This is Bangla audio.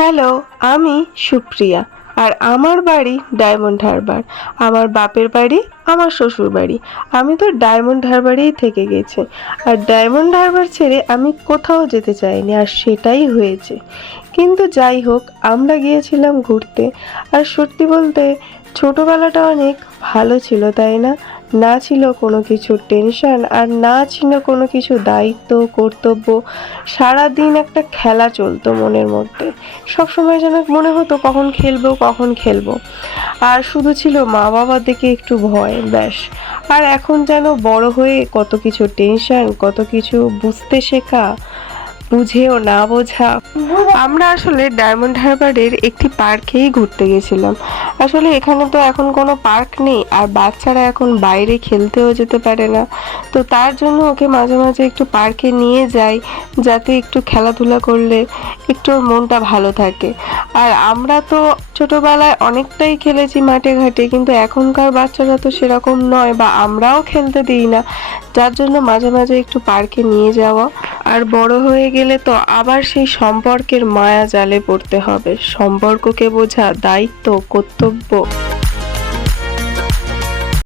হ্যালো, আমি সুপ্রিয়া। আর আমার বাড়ি ডায়মন্ড হারবার। আমার বাপের বাড়ি, আমার শ্বশুর বাড়ি। আমি তো ডায়মন্ড হারবারেই থেকে গেছি। আর ডায়মন্ড হারবার ছেড়ে আমি কোথাও যেতে চাইনি, আর সেটাই হয়েছে। কিন্তু যাই হোক, আমরা গিয়েছিলাম ঘুরতে। আর সত্যি বলতে ছোটবেলাটা অনেক ভালো ছিল, তাই না? না ছিল কোনো কিছুর টেনশন, আর না ছিল কোনো কিছু দায়িত্ব কর্তব্য। সারাদিন একটা খেলা চলতো মনের মধ্যে। সবসময় যেন মনে হতো কখন খেলবো কখন খেলবো। আর শুধু ছিল মা বাবার দিকে একটু ভয়, ব্যাস। আর এখন যেন বড় হয়ে কত কিছু টেনশন, কত কিছু বুঝতে শেখা, বুঝেও না বোঝা। আমরা আসলে ডায়মন্ড হারবারের একটি পার্কেই ঘুরতে গেছিলাম। আসলে এখানে তো এখন কোনো পার্ক নেই, আর বাচ্চারা এখন বাইরে খেলতেও যেতে পারে না। তো তার জন্য ওকে মাঝে মাঝে একটু পার্কে নিয়ে যাই, যাতে একটু খেলাধুলা করলে একটু ওর মনটা ভালো থাকে। আর আমরা তো ছোটবেলায় অনেকটাই খেলেছি মাঠে ঘাটে, কিন্তু এখনকার বাচ্চারা তো সেরকম নয়, বা আমরাও খেলতে দিই না। যার জন্য মাঝে মাঝে একটু পার্কে নিয়ে যাওয়া। আর বড় হয়ে গেলে তো আবার সেই সম্পর্কের মায়া জালে পড়তে হবে। সম্পর্ককে বোঝা, দায়িত্ব, কর্তব্য।